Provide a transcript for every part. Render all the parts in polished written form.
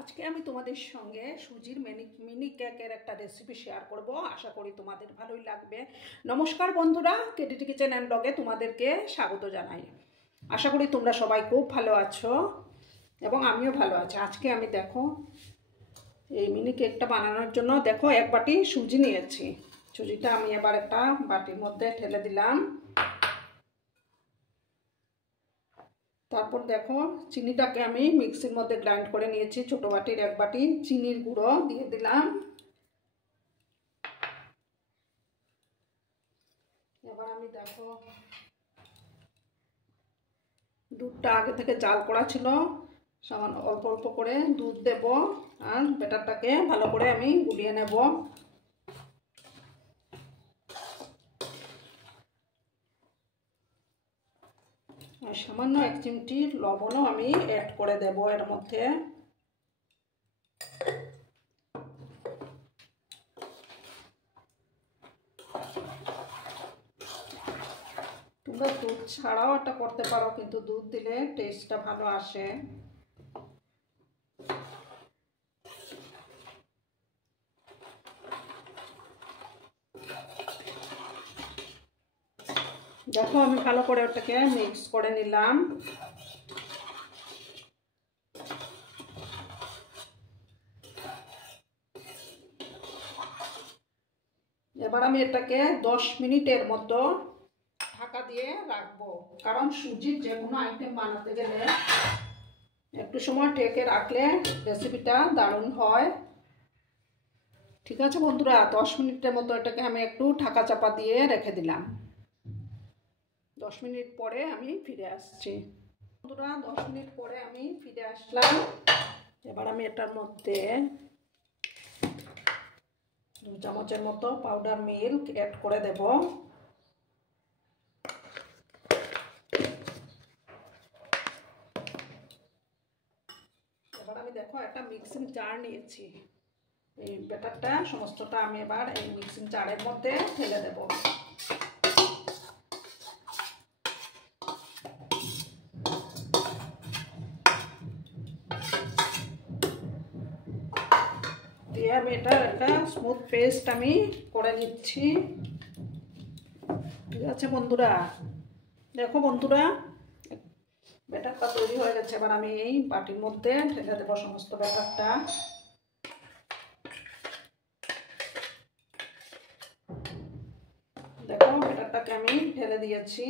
আজকে আমি তোমাদের সঙ্গে সুজির মিনি কেকের একটা রেসিপি শেয়ার করব। আশা করি তোমাদের ভালোই লাগবে। নমস্কার বন্ধুরা, কেটিটি কিচেন অ্যান্ড ব্লগে তোমাদেরকে স্বাগত জানাই। আশা করি তোমরা সবাই খুব ভালো আছো এবং আমিও ভালো আছি। আজকে আমি দেখো এই মিনি কেকটা বানানোর জন্য দেখো এক বাটি সুজি নিয়েছি। সুজিটা আমি এবার একটা বাটির মধ্যে ঢেলে দিলাম। তারপর দেখো চিনিটাকে আমি মিক্সির মধ্যে গ্রাইন্ড করে নিয়েছি। ছোট বাটির এক বাটি চিনির গুঁড়ো দিয়ে দিলাম। এবার আমি দেখো দুধটা আগে থেকে জাল করা ছিল, সামান্য অল্প অল্প করে দুধ দেব আর ব্যাটারটাকে ভালো করে আমি গুলিয়ে নেব। আর সামান্য 1 চিমটি লবণও আমি অ্যাড করে দেব এর মধ্যে। তোমরা দুধ ছাড়াও এটা করতে পারো, কিন্তু দুধ দিলে টেস্টটা ভালো আসে। দেখো আমি ভালো করে ওটাকে মিক্স করে নিলাম। এবার আমি এটাকে 10 মিনিটের মতো ঢাকা দিয়ে রাখবো, কারণ সুজির যে কোনো আইটেম বানাতে গেলে একটু সময় ঢেকে রাখলে রেসিপিটা দারুণ হয়। ঠিক আছে বন্ধুরা, 10 মিনিটের মতো এটাকে আমি একটু ঢাকা চাপা দিয়ে রেখে দিলাম। 10 মিনিট পরে আমি ফিরে আসছি। বন্ধুরা 10 মিনিট পরে আমি ফিরে আসলাম। এবার আমি এটার মধ্যে 2 চামচের মতো পাউডার মিল্ক অ্যাড করে দেব। এবার আমি দেখো একটা মিক্সিং জার নিয়েছি। এই ব্যাটারটা সমস্তটা আমি এবার এই মিক্সিং জারের মধ্যে ঢেলে দেব। দিয়ে আমি এটার একটা স্মুথ পেস্ট আমি করে নিচ্ছি। ঠিক আছে বন্ধুরা, দেখো বন্ধুরা ব্যাটারটা তৈরি হয়ে গেছে। এবার আমি এই বাটির মধ্যে ঢেলে দেবো সমস্ত ব্যাটারটা। দেখো ব্যাটারটাকে আমি ঢেলে দিয়েছি।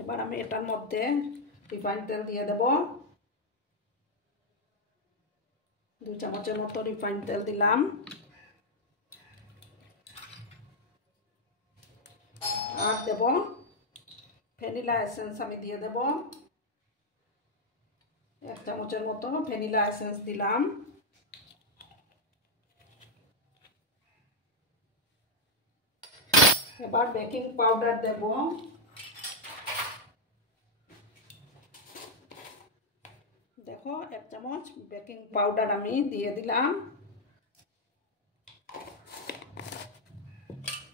এবার আমি এটার মধ্যে রিফাইন্ড তেল দিয়ে দেব। 2 চামচের মতো রিফাইন্ড তেল দিলাম। আর দেব ভ্যানিলা এসেন্স, আমি দিয়ে দেব 1 চামচের মতো ভ্যানিলা এসেন্স দিলাম। এবার বেকিং পাউডার দেব। দেখো 1 চামচ বেকিং পাউডার আমি দিয়ে দিলাম।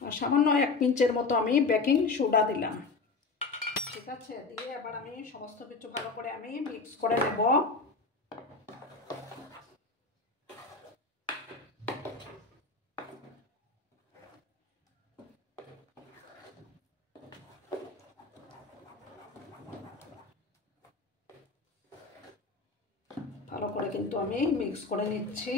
আর সামান্য 1 পিঞ্চের মতো আমি বেকিং সোডা দিলাম। ঠিক আছে, দিয়ে এবার আমি সমস্ত কিছু ভালো করে আমি মিক্স করে নেব। ভালো করে কিন্তু আমি মিক্স করে নিচ্ছি।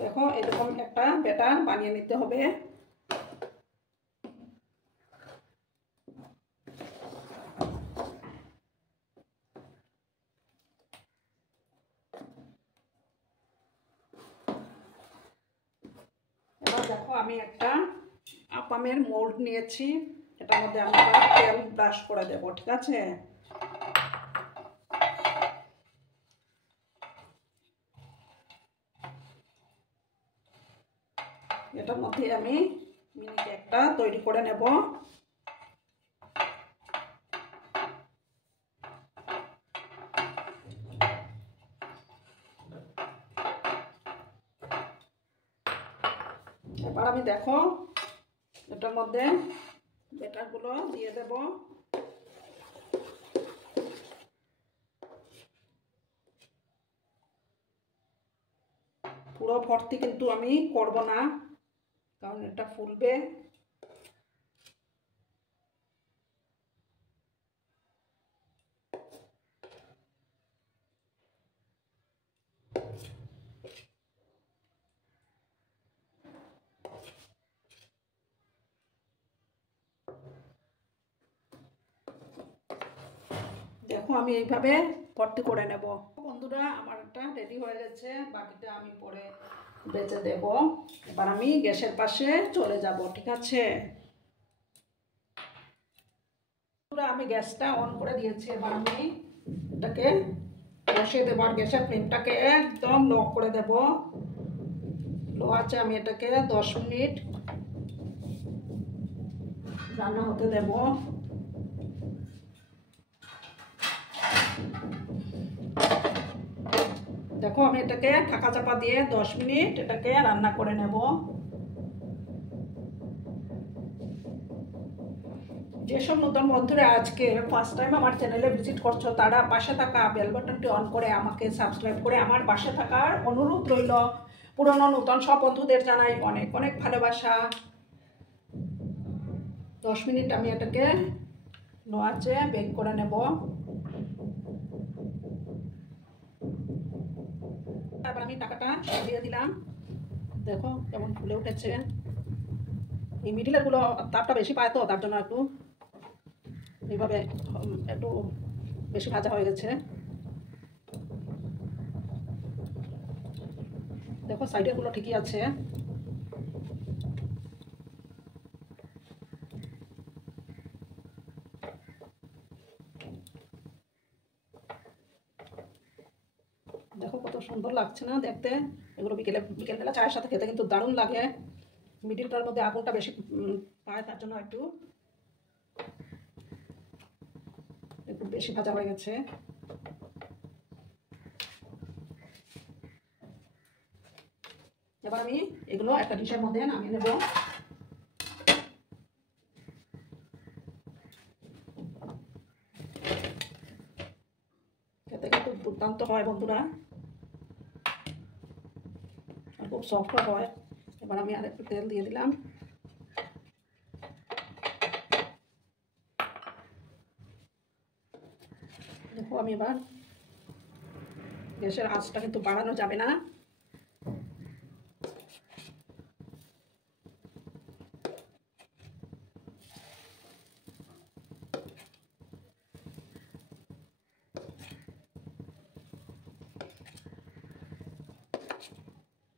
দেখো এরকম একটা ব্যাটার বানিয়ে নিতে হবে। এবার দেখো আমি একটা আপামের মোল্ড নিয়েছি, এটার মধ্যে আমি তেল ব্রাশ করে দেব। ঠিক আছে, এটার মধ্যে আমি মিনি কেকটা তৈরি করে নেব। এবার আমি দেখো এটার মধ্যে ব্যাটারগুলো দিয়ে দেব। পুরো ভর্তি কিন্তু আমি করব না, কারণ এটা ফুলবে। দেখো আমি এইভাবে ভর্তি করে নেব। বন্ধুরা আমার এটা রেডি হয়ে গেছে, বাকিটা আমি পরে বেজে দেব। এবার আমি গ্যাসের পাশে চলে যাব, ঠিক আছে? আমি গ্যাসটা অন করে দিয়েছি। এবার আমি এটাকে বসিয়ে দেবো, আর গ্যাসের ফ্লেমটাকে একদম লো করে দেব। লো আছে, আমি এটাকে 10 মিনিট রান্না হতে দেব। দেখো আমি এটাকে ঢাকা চাপা দিয়ে 10 মিনিট এটাকে রান্না করে নেব। যেসব নতুন বন্ধুরা আজকে ফার্স্ট টাইম আমার চ্যানেলে ভিজিট করছো, তারা পাশে থাকা বেল বাটনটি অন করে আমাকে সাবস্ক্রাইব করে আমার পাশে থাকার অনুরোধ রইল। পুরনো নতুন সব বন্ধুদের জানাই অনেক অনেক ভালোবাসা। 10 মিনিট আমি এটাকে লো আঁচে বেক করে নেব। তারপর আমি টাকাটা দিয়ে দিলাম। দেখো কেমন ফুলে উঠেছে। এই মিডিলের গুলো তাপটা বেশি পায়, তো তার জন্য একটু এইভাবে একটু বেশি ভাজা হয়ে গেছে। দেখো সাইডের গুলো ঠিকই আছে। দেখো কত সুন্দর লাগছে না দেখতে। এগুলো বিকেলবেলা চায়ের সাথে খেতে কিন্তু দারুণ লাগে। মিডিলটার মধ্যে আগুনটা বেশি পায়, তার জন্য একটু বেশি ভাজা হয়ে গেছে। এবার আমি এগুলো একটা ডিশের মধ্যে নামিয়ে নেব। খেতে কিন্তু দুর্দান্ত হয় বন্ধুরা, আর খুব সফটও হয়। এবার আমি আর একটু তেল দিয়ে দিলাম। দেখো আমি এবার গ্যাসের আঁচটা কিন্তু বাড়ানো যাবে না।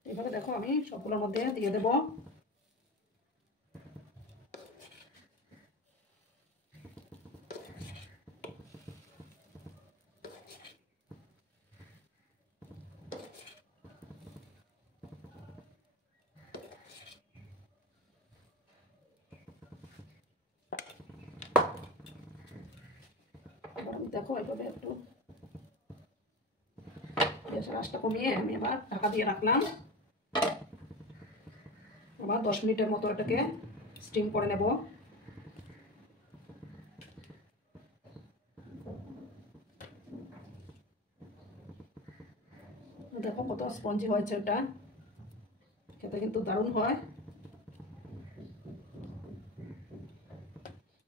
এইভাবে দেখো আমি সবগুলোর মধ্যে দিয়ে দেব। দেখো এইভাবে একটু গ্যাসের আঁচটা কমিয়ে আমি এবার ঢাকা দিয়ে রাখলাম। আবার 10 মিনিটের মতো এটাকে স্টিম করে নেব। দেখো কত স্পঞ্জি হয়েছে, এটা খেতে কিন্তু দারুণ হয়।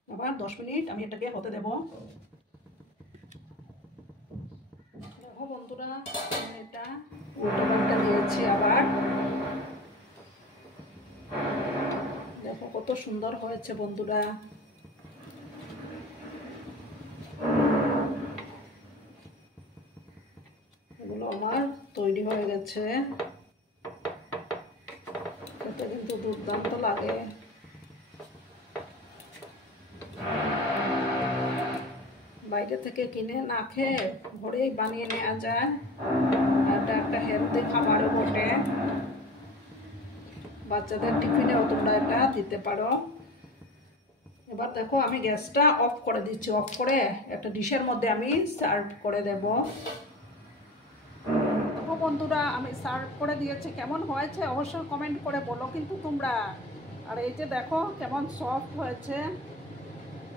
আবার 10 মিনিট আমি এটাকে হতে দেব। দেখো বন্ধুরা এটা উল্টো পাল্টা দিয়েছি আবার। দেখো কত সুন্দর হয়েছে বন্ধুরা। এগুলো আমার তৈরি হয়ে গেছে। এটা কিন্তু দুর্দান্ত লাগে। বাইরে থেকে কিনে না খেয়ে ঘরেই বানিয়ে নেওয়া যায়। এটা একটা হেলদি খাবারও বটে। বাচ্চাদের টিফিনেও তোমরা এটা দিতে পারো। এবার দেখো আমি গ্যাসটা অফ করে দিচ্ছি। অফ করে একটা ডিশের মধ্যে আমি সার্ভ করে দেব। দেখো বন্ধুরা, আমি সার্ভ করে দিয়েছি। কেমন হয়েছে অবশ্যই কমেন্ট করে বলো কিন্তু তোমরা। আর এই যে দেখো কেমন সফট হয়েছে,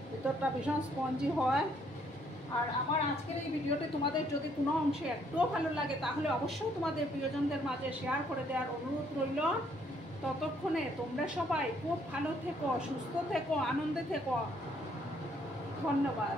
ভিতরটা ভীষণ স্পঞ্জি হয়। আর আমার আজকের এই ভিডিওটি তোমাদের যদি কোনো অংশে একটুও ভালো লাগে তাহলে অবশ্যই তোমাদের প্রিয়জনদের মাঝে শেয়ার করে দেওয়ার অনুরোধ রইল। ততক্ষণে তোমরা সবাই খুব ভালো থেকো, সুস্থ থেকো, আনন্দে থেকো। ধন্যবাদ।